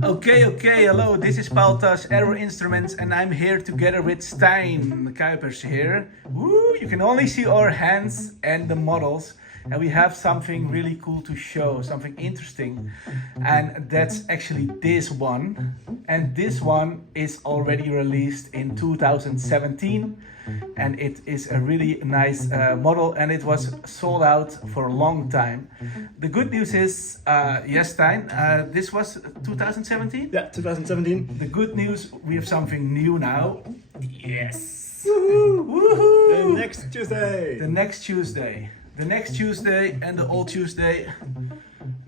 Okay, hello, this is Paltas Aero Instruments and I'm here together with Stijn Kuipers here. Woo, you can only see our hands and the models and we have something really cool to show, something interesting. And that's actually this one. And this one is already released in 2017 and it is a really nice model and it was sold out for a long time. The good news is, yes Stijn, this was 2017? Yeah, 2017. The good news, we have something new now. Yes! Woohoo! Woohoo! The next Tuesday! The next Tuesday. The next Tuesday and the old Tuesday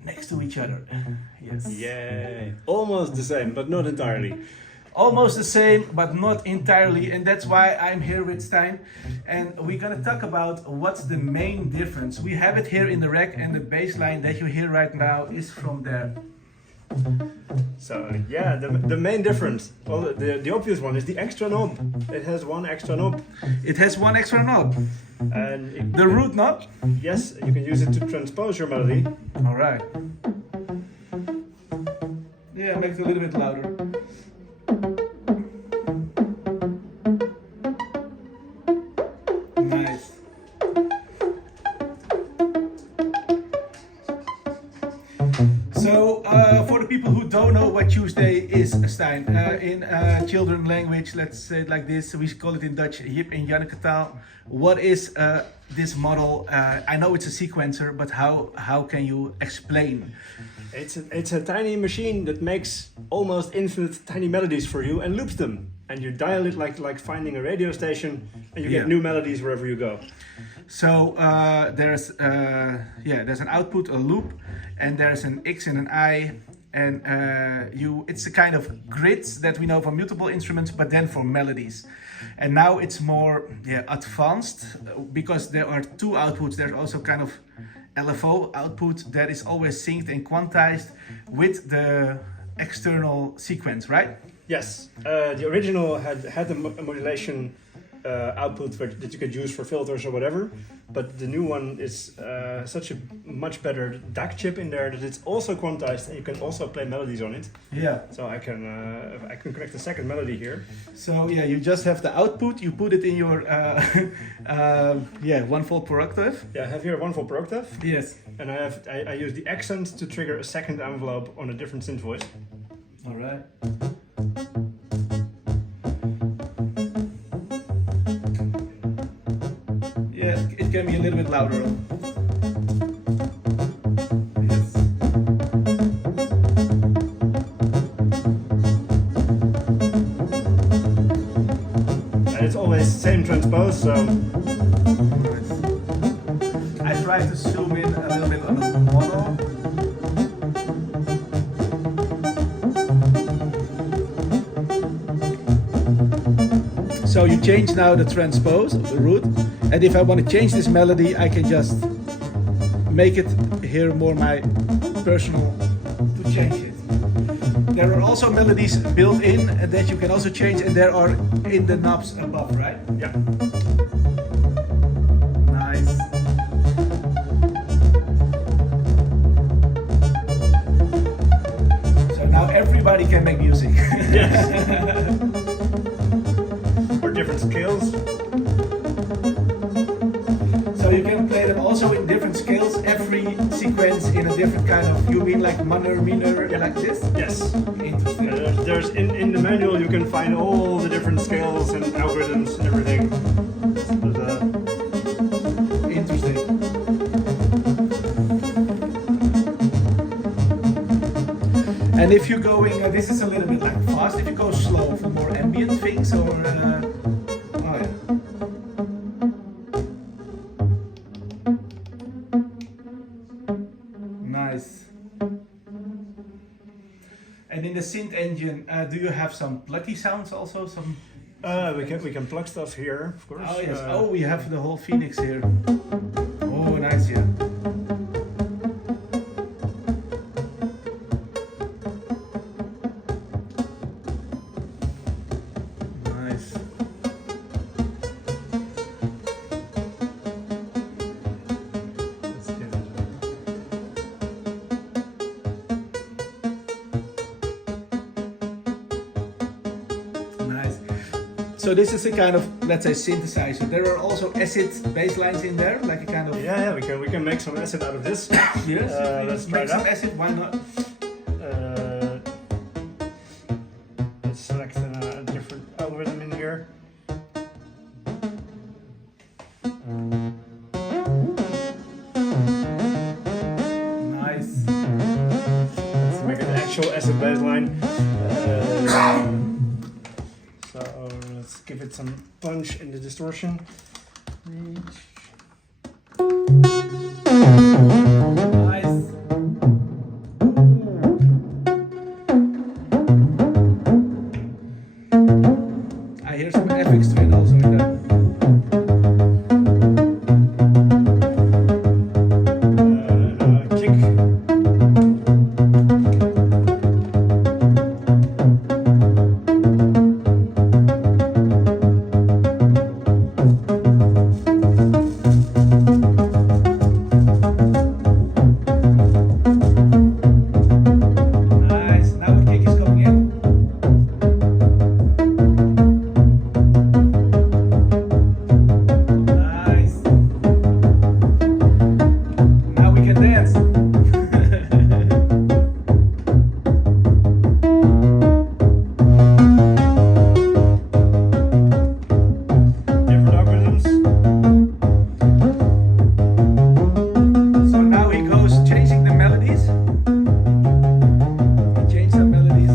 next to each other. Yes. Yay! Almost the same, but not entirely. Almost the same, but not entirely, and that's why I'm here with Stijn. And we're gonna talk about what's the main difference. We have it here in the rack, and the bass line that you hear right now is from there. So yeah, the main difference, well, the obvious one is the extra knob. It has one extra knob. It has one extra knob. And The root knob? yes, you can use it to transpose your melody. All right. Yeah, make it a little bit louder. Nice. So, for the people who don't know what Tuesday is, Stijn, in children language, let's say it like this, we call it in Dutch, Jip en Janneke taal. What is this model? I know it's a sequencer, but how can you explain? It's a tiny machine that makes almost infinite tiny melodies for you and loops them. And you dial it like finding a radio station, and you get new melodies wherever you go. So there's an output, a loop, and there's an X and an I, and it's a kind of grids that we know from mutable instruments, but then for melodies. And now it's more advanced because there are two outputs. There's also kind of LFO output that is always synced and quantized with the external sequence, right? Yes, the original had a modulation output that you could use for filters or whatever, but the new one is such a much better DAC chip in there that it's also quantized and you can also play melodies on it. Yeah. So I can connect a second melody here. So yeah, you just have the output, you put it in your 1 volt per octave. Yeah, I have here 1 volt per octave. Yes. And I use the accent to trigger a second envelope on a different synth voice. All right. Yeah, it can be a little bit louder. Yes. And it's always same transpose, so Nice. I try to zoom in a little bit on the model. So you change now the transpose of the root, and if I want to change this melody, I can just make it here more my personal to change it. There are also melodies built in that you can also change, and there are in the knobs above, right? yeah. Nice. So now everybody can make music. Yes. Or different scales. So you can play them also in different scales, every sequence in a different kind of, you mean like minor, like this? Yes. Interesting. There's in the manual you can find all the different scales and algorithms and everything. But, Interesting. And if you're going, this is a little bit like fast, if you go slow for more ambient things or, oh yeah. Nice. And in the synth engine, do you have some plucky sounds also? Some? we can plug stuff here, of course. Oh yes. Oh, we have the whole Phoenix here. Oh, nice, yeah. Nice. So this is a kind of, let's say, synthesizer. There are also acid bass lines in there, like a kind of. Yeah, we can make some acid out of this. Yes. Let's try Make that. some acid. Why not? Let's select a different algorithm in here. Nice. Let's make an actual acid bass line. So let's give it some punch in the distortion. Nice. I hear some FX twin also in there. Kick. Nice. Now a kick is coming in. Nice. Now we can dance. Different algorithms. So now he goes changing the melodies. He changed the melodies.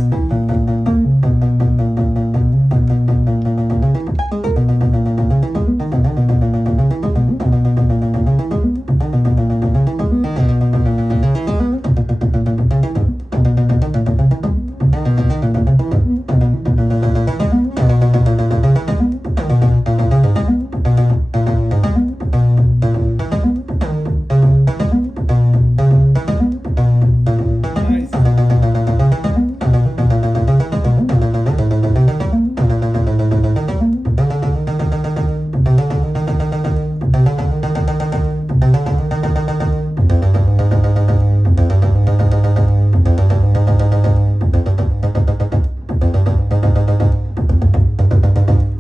Nice.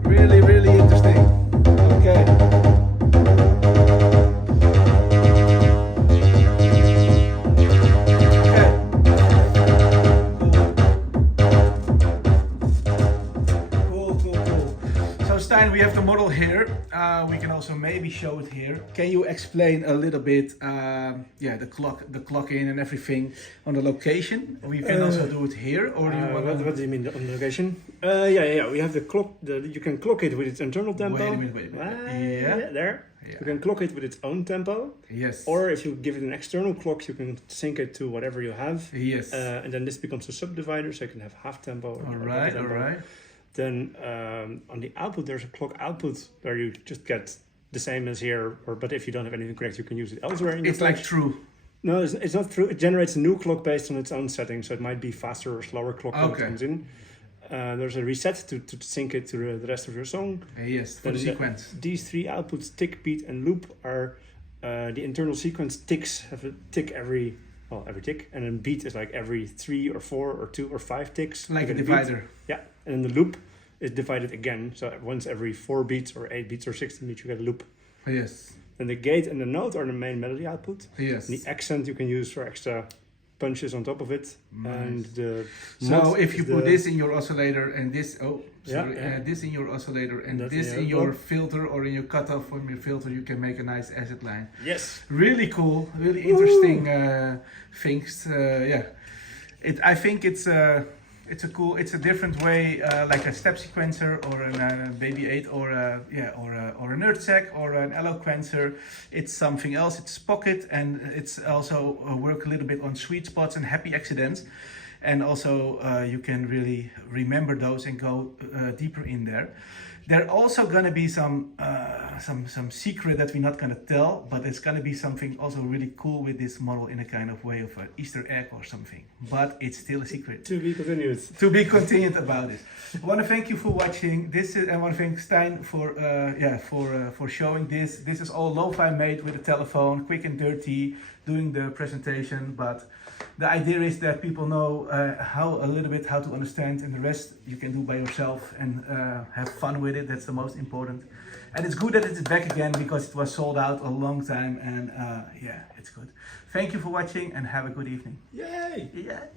Really, really interesting. Okay. Okay. Cool. So Stijn, we have the model here. We can also maybe show it here. Can you explain a little bit, the clock in and everything on the location? We can also do it here, or do you want What do you mean on the location? Yeah. We have the clock. You can clock it with its internal tempo. Wait a minute. Yeah. There. Yeah. You can clock it with its own tempo. Yes. Or if you give it an external clock, you can sync it to whatever you have. Yes. And then this becomes a subdivider, so you can have half tempo. Or double All tempo. right. Then on the output, there's a clock output where you just get the same as here. But if you don't have anything correct, you can use it elsewhere. In your It's like flash. true. No, it's not true. It generates a new clock based on its own setting, so it might be faster or slower clock when it Okay. comes in. There's a reset to sync it to the rest of your song. Yes, for the Then sequence. These three outputs, tick, beat, and loop, are the internal sequence ticks have a tick every tick, and then beat is like every 3 or 4 or 2 or 5 ticks. Like You a get beat. divider. Yeah, and then the loop is divided again. So once every 4 beats or 8 beats or 16 beats, you get a loop. Yes. Then the gate and the note are the main melody output. Yes. And the accent you can use for extra punches on top of it. Nice. And the So mod if is you put this in your oscillator and this, Yeah. this in your oscillator and That this in in your your filter or in your cutoff from your filter, you can make a nice acid line. Yes. Really cool, really interesting things. I think it's a different way, like a step sequencer or a baby 8 or a nerdsack or an eloquencer. It's something else. It's pocket, and it's also work a little bit on sweet spots and happy accidents, and also you can really remember those and go deeper in there. There also gonna be some secret that we're not gonna tell, but it's gonna be something also really cool with this model in a kind of way of an Easter egg or something. But it's still a secret. To be continued. To be continued about it. I want to thank you for watching. I want to thank Stijn for showing this. This is all lo-fi made with a telephone, quick and dirty, doing the presentation. But the idea is that people know how a little bit how to understand, and the rest you can do by yourself and have fun with it. That's the most important. And it's good that it's back again because it was sold out a long time, and yeah, it's good. Thank you for watching and have a good evening. Yay! Yay!